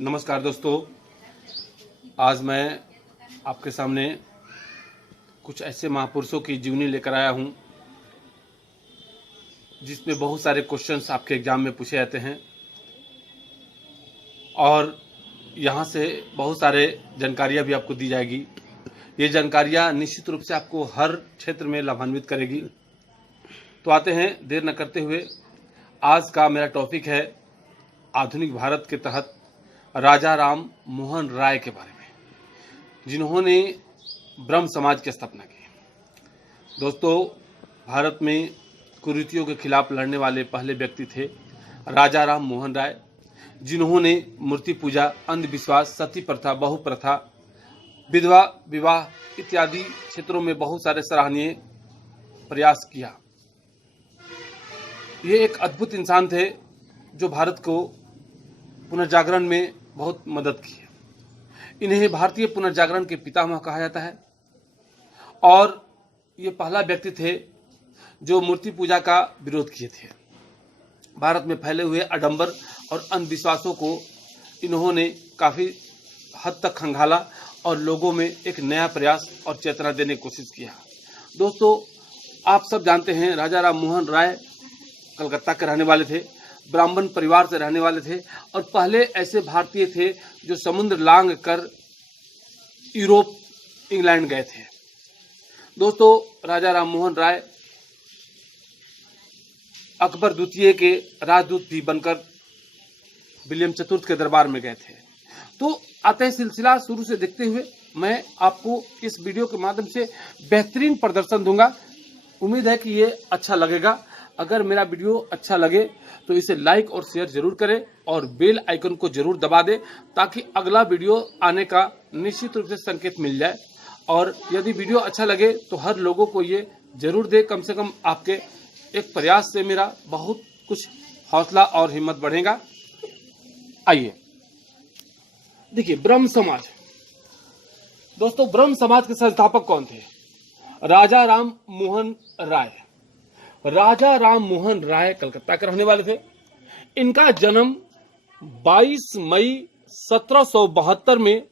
नमस्कार दोस्तों, आज मैं आपके सामने कुछ ऐसे महापुरुषों की जीवनी लेकर आया हूं जिसमें बहुत सारे क्वेश्चंस आपके एग्जाम में पूछे जाते हैं और यहां से बहुत सारे जानकारियां भी आपको दी जाएगी। ये जानकारियां निश्चित रूप से आपको हर क्षेत्र में लाभान्वित करेगी। तो आते हैं देर न करते हुए, आज का मेरा टॉपिक है आधुनिक भारत के तहत राजा राम मोहन राय के बारे में, जिन्होंने ब्रह्म समाज की स्थापना की। दोस्तों, भारत में कुरीतियों के खिलाफ लड़ने वाले पहले व्यक्ति थे राजा राम मोहन राय, जिन्होंने मूर्ति पूजा, अंधविश्वास, सती प्रथा, बहु प्रथा, विधवा विवाह इत्यादि क्षेत्रों में बहुत सारे सराहनीय प्रयास किया। ये एक अद्भुत इंसान थे जो भारत को पुनर्जागरण में बहुत मदद की है। इन्हें भारतीय पुनर्जागरण के पितामह कहा जाता है और ये पहला व्यक्ति थे जो मूर्ति पूजा का विरोध किए थे। भारत में फैले हुए आडंबर और अंधविश्वासों को इन्होंने काफ़ी हद तक खंगाला और लोगों में एक नया प्रयास और चेतना देने की कोशिश किया। दोस्तों, आप सब जानते हैं राजा राम मोहन राय कलकत्ता के रहने वाले थे, ब्राह्मण परिवार से रहने वाले थे और पहले ऐसे भारतीय थे जो समुद्र लांघ कर यूरोप, इंग्लैंड गए थे। दोस्तों, राजा राम मोहन राय अकबर द्वितीय के राजदूत भी बनकर विलियम चतुर्थ के दरबार में गए थे। तो आते सिलसिला शुरू से देखते हुए मैं आपको इस वीडियो के माध्यम से बेहतरीन प्रदर्शन दूंगा। उम्मीद है कि ये अच्छा लगेगा। अगर मेरा वीडियो अच्छा लगे तो इसे लाइक और शेयर जरूर करें और बेल आइकन को जरूर दबा दें ताकि अगला वीडियो आने का निश्चित रूप से संकेत मिल जाए। और यदि वीडियो अच्छा लगे तो हर लोगों को ये जरूर दे। कम से कम आपके एक प्रयास से मेरा बहुत कुछ हौसला और हिम्मत बढ़ेगा। आइए देखिए, ब्रह्म समाज। दोस्तों, ब्रह्म समाज के संस्थापक कौन थे? राजा राम मोहन राय। राजा राम मोहन राय कलकत्ता के रहने वाले थे। इनका जन्म 22 मई 1772 में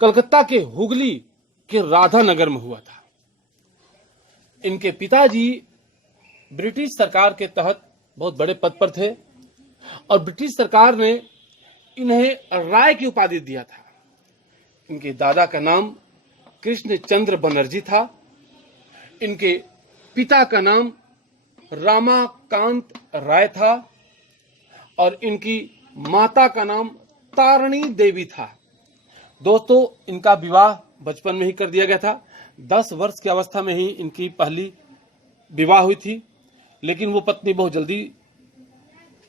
कलकत्ता के हुगली के राधा नगर में हुआ था। इनके पिताजी ब्रिटिश सरकार के तहत बहुत बड़े पद पर थे और ब्रिटिश सरकार ने इन्हें राय की उपाधि दिया था। इनके दादा का नाम कृष्ण चंद्र बनर्जी था। इनके पिता का नाम रामाकांत राय था और इनकी माता का नाम तारणी देवी था। दोस्तों, इनका विवाह बचपन में ही कर दिया गया था। 10 वर्ष की अवस्था में ही इनकी पहली विवाह हुई थी, लेकिन वो पत्नी बहुत जल्दी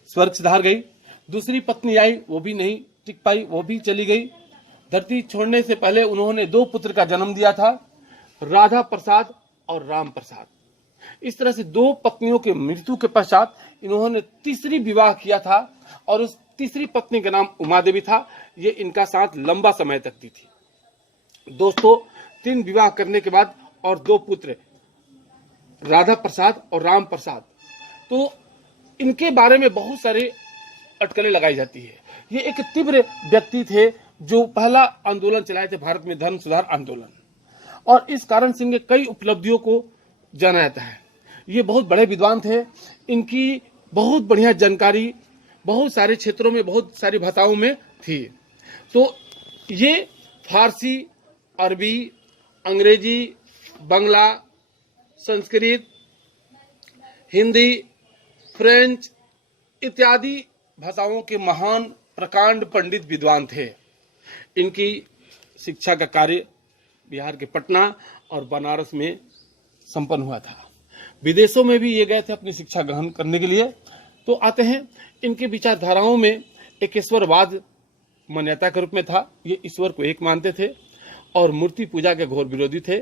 स्वर्ग सिधार गई। दूसरी पत्नी आई, वो भी नहीं टिक पाई, वो भी चली गई। धरती छोड़ने से पहले उन्होंने 2 पुत्र का जन्म दिया था, राधा प्रसाद और राम प्रसाद। इस तरह से 2 पत्नियों के मृत्यु के पश्चात इन्होंने तीसरी विवाह किया था और उस तीसरी पत्नी का नाम उमा देवी था। ये इनका साथ लंबा समय तक दी थी। दोस्तों, 3 विवाह करने के बाद और 2 पुत्र, राधा प्रसाद और राम प्रसाद। तो इनके बारे में बहुत सारे अटकलें लगाई जाती है। ये एक तीव्र व्यक्ति थे जो पहला आंदोलन चलाए थे भारत में, धर्म सुधार आंदोलन, और इस कारण से इनके कई उपलब्धियों को जाना जाता है। ये बहुत बड़े विद्वान थे। इनकी बहुत बढ़िया जानकारी बहुत सारे क्षेत्रों में, बहुत सारी भाषाओं में थी। तो ये फारसी, अरबी, अंग्रेजी, बंगला, संस्कृत, हिंदी, फ्रेंच इत्यादि भाषाओं के महान प्रकांड पंडित विद्वान थे। इनकी शिक्षा का कार्य बिहार के पटना और बनारस में संपन्न हुआ था। विदेशों में भी ये गए थे अपनी शिक्षा ग्रहण करने के लिए। तो आते हैं, इनके विचारधाराओं में एक ईश्वरवाद मान्यता के रूप में था। ये ईश्वर को एक मानते थे और मूर्ति पूजा के घोर विरोधी थे।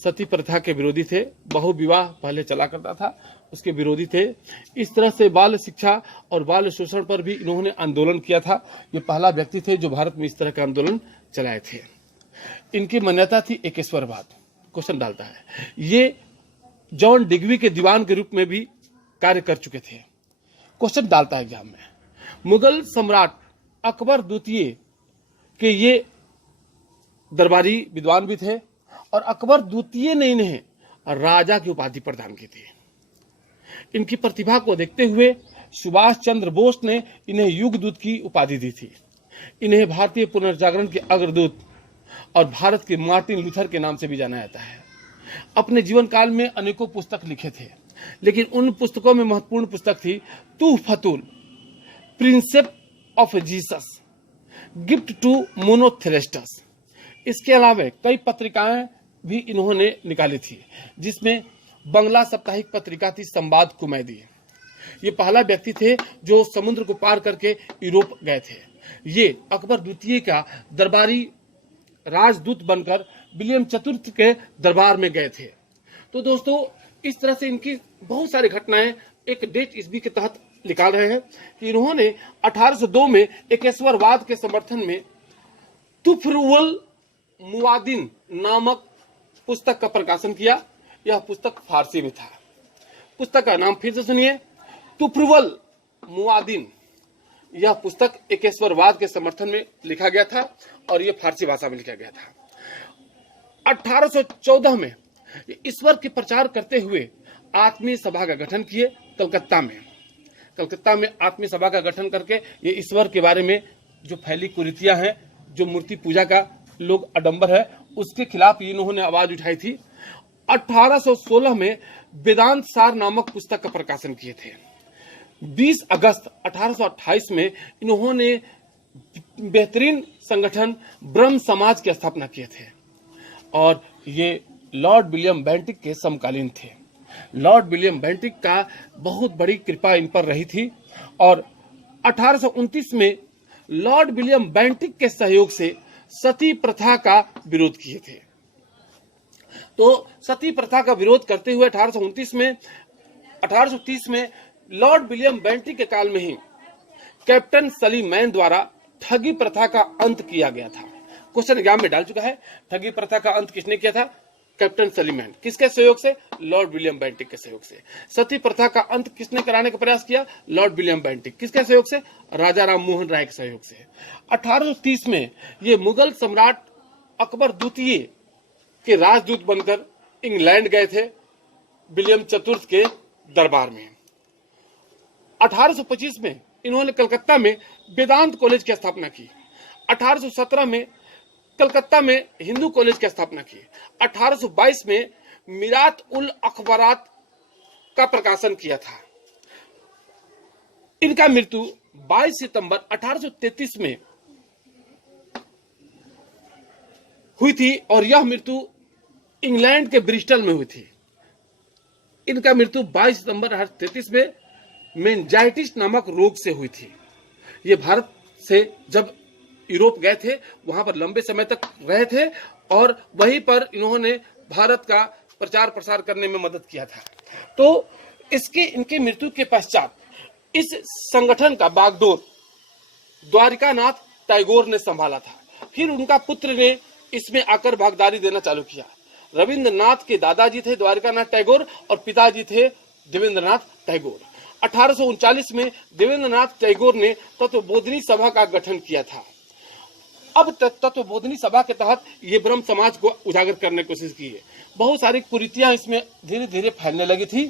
सती प्रथा के विरोधी थे। बहु विवाह पहले चला करता था, उसके विरोधी थे। इस तरह से बाल शिक्षा और बाल शोषण पर भी इन्होंने आंदोलन किया था। ये पहला व्यक्ति थे जो भारत में इस तरह के आंदोलन चलाए थे। इनकी मान्यता थी एकेश्वरवाद। क्वेश्चन डालता है, ये जॉन डिग्वी के दीवान के रूप में भी कार्य कर चुके थे। क्वेश्चन डालता है एग्जाम में, मुगल सम्राट अकबर द्वितीय के ये दरबारी विद्वान भी थे और अकबर द्वितीय ने इन्हें राजा की उपाधि प्रदान की थी। इनकी प्रतिभा को देखते हुए सुभाष चंद्र बोस ने इन्हें युगदूत की उपाधि दी थी। इन्हें भारतीय पुनर्जागरण के अग्रदूत और भारत के मार्टिन लूथर के नाम से भी जाना जाता है। अपने जीवन काल में अनेकों पुस्तक लिखे थे, लेकिन उन पुस्तकों में महत्वपूर्ण पुस्तक थी तुहफतुल प्रिंसेप of Jesus, gift to monotheists. इसके अलावा कई पत्रिकाएं भी इन्होंने निकाली थी, जिसमें बंगला साप्ताहिक पत्रिका थी संवाद कुमैदी। ये पहला व्यक्ति थे जो समुद्र को पार करके यूरोप गए थे। ये अकबर द्वितीय का दरबारी राजदूत बनकर विलियम चतुर्थ के दरबार में गए थे। तो दोस्तों, इस तरह से इनकी बहुत सारी घटनाएं एक डेट ईस्वी के तहत निकाल रहे हैं कि इन्होंने 1802 में एकेश्वरवाद के समर्थन में तुफरुल मुआदिन नामक पुस्तक का प्रकाशन किया। यह पुस्तक फारसी में था। पुस्तक का नाम फिर से सुनिए, तुफरुल मुआदिन। यह पुस्तक एकेश्वरवाद के समर्थन में लिखा गया था और यह फारसी भाषा में लिखा गया था। 1814 में ईश्वर के प्रचार करते हुए आत्मीय सभा का गठन किए कलकत्ता में आत्मीय सभा का गठन करके ये ईश्वर के बारे में जो फैली कुरीतियां हैं, जो मूर्ति पूजा का लोग आडंबर है, उसके खिलाफ इन्होंने आवाज उठाई थी। 1816 में वेदांत सार नामक पुस्तक का प्रकाशन किए थे। 20 अगस्त 1828 में इन्होंने बेहतरीन संगठन ब्रह्म समाज की स्थापना किए थे और ये लॉर्ड विलियम बेंटिक के समकालीन थे। लॉर्ड विलियम बेंटिक का बहुत बड़ी कृपा इन पर रही थी और 1829 में लॉर्ड विलियम बेंटिक के सहयोग से सती प्रथा का विरोध किए थे। तो सती प्रथा का विरोध करते हुए 1830 में लॉर्ड विलियम बेंटिक के काल में ही कैप्टन सलीमैन द्वारा ठगी प्रथा का अंत किया गया था। क्वेश्चन एग्जाम में डाल चुका है, ठगी प्रथा का अंत किसने किया था? कैप्टन सलीमैन। किसके सहयोग से? लॉर्ड विलियम बेंटिक के सहयोग से। सती प्रथा का अंत किसने कराने का प्रयास किया? Lord William Bentinck. किसके सहयोग से? राजा राम मोहन राय के सहयोग से। 1830 में ये मुगल सम्राट अकबर द्वितीय के राजदूत बनकर इंग्लैंड गए थे विलियम चतुर्थ के दरबार में। 1825 में इन्होंने कलकत्ता में वेदांत कॉलेज की स्थापना की। 1817 में कलकत्ता में हिंदू कॉलेज की स्थापना की। 1822 में मिरात उल अखबारात का प्रकाशन किया था। इनका मृत्यु 22 सितंबर 1833 में हुई थी और यह मृत्यु इंग्लैंड के ब्रिस्टल में हुई थी। इनका मृत्यु 22 सितंबर 1833 में मेनिंजाइटिस नामक रोग से हुई थी। ये भारत से जब यूरोप गए थे, वहां पर लंबे समय तक रहे थे और वहीं पर इन्होंने भारत का प्रचार प्रसार करने में मदद किया था। तो इनकी मृत्यु के पश्चात इस संगठन का बागडोर द्वारिकानाथ टैगोर ने संभाला था। फिर उनका पुत्र ने इसमें आकर भागीदारी देना चालू किया। रविंद्रनाथ के दादाजी थे द्वारिकानाथ टैगोर और पिताजी थे देवेंद्रनाथ टैगोर। 1839 में देवेंद्रनाथ टैगोर ने तत्वबोधिनी सभा का गठन किया था। अब तत्वबोधिनी सभा के तहत ये ब्रह्म समाज को उजागर करने की कोशिश की है। बहुत सारी कुरीतियां इसमें धीरे धीरे फैलने लगी थी।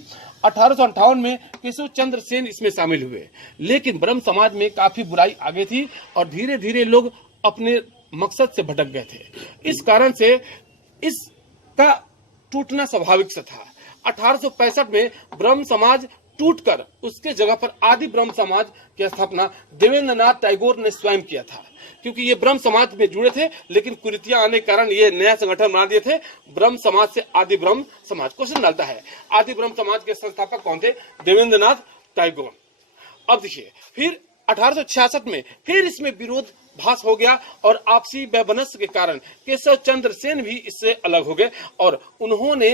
1858 में केशव चंद्र सेन इसमें शामिल हुए, लेकिन ब्रह्म समाज में काफी बुराई आ गई थी और धीरे धीरे लोग अपने मकसद से भटक गए थे। इस कारण से इसका टूटना स्वाभाविक सा था। 1865 में ब्रह्म समाज टूटकर उसके जगह पर आदि ब्रह्म समाज की स्थापना देवेंद्रनाथ टैगोर ने स्वयं किया था, क्योंकि ये ब्रह्म समाज में जुड़े थे, लेकिन कुरीतियां आने के कारण ये नया संगठन बना दिए थे ब्रह्म समाज से आदि ब्रह्म समाज। क्वेश्चन डालता है, आदि ब्रह्म समाज के संस्थापक कौन थे? देवेंद्रनाथ टैगोर। अब देखिए, फिर 1866 में फिर इसमें विरोध भास हो गया और आपसी बहबनस के कारण केशव चंद्र सेन भी इससे अलग हो गए और उन्होंने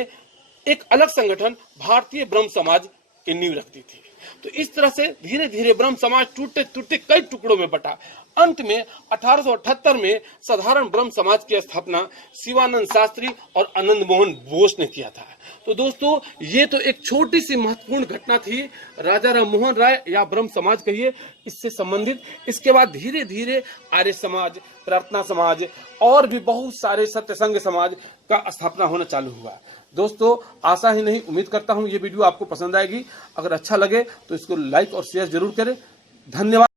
एक अलग संगठन भारतीय ब्रह्म समाज की नींव रख दी थी। तो इस तरह से धीरे धीरे ब्रह्म समाज टूटते टूटते कई टुकड़ों में बटा। अंत में 1878 में साधारण ब्रह्म समाज की स्थापना शिवानंद शास्त्री और आनंद मोहन बोस ने किया था। तो दोस्तों, ये तो एक छोटी सी महत्वपूर्ण घटना थी, राजा राम मोहन राय या ब्रह्म समाज कहिए, इससे संबंधित। इसके बाद धीरे धीरे आर्य समाज, प्रार्थना समाज और भी बहुत सारे सत्यसंग समाज का स्थापना होना चालू हुआ। दोस्तों, आशा ही नहीं, उम्मीद करता हूं ये वीडियो आपको पसंद आएगी। अगर अच्छा लगे तो इसको लाइक और शेयर जरूर करें। धन्यवाद।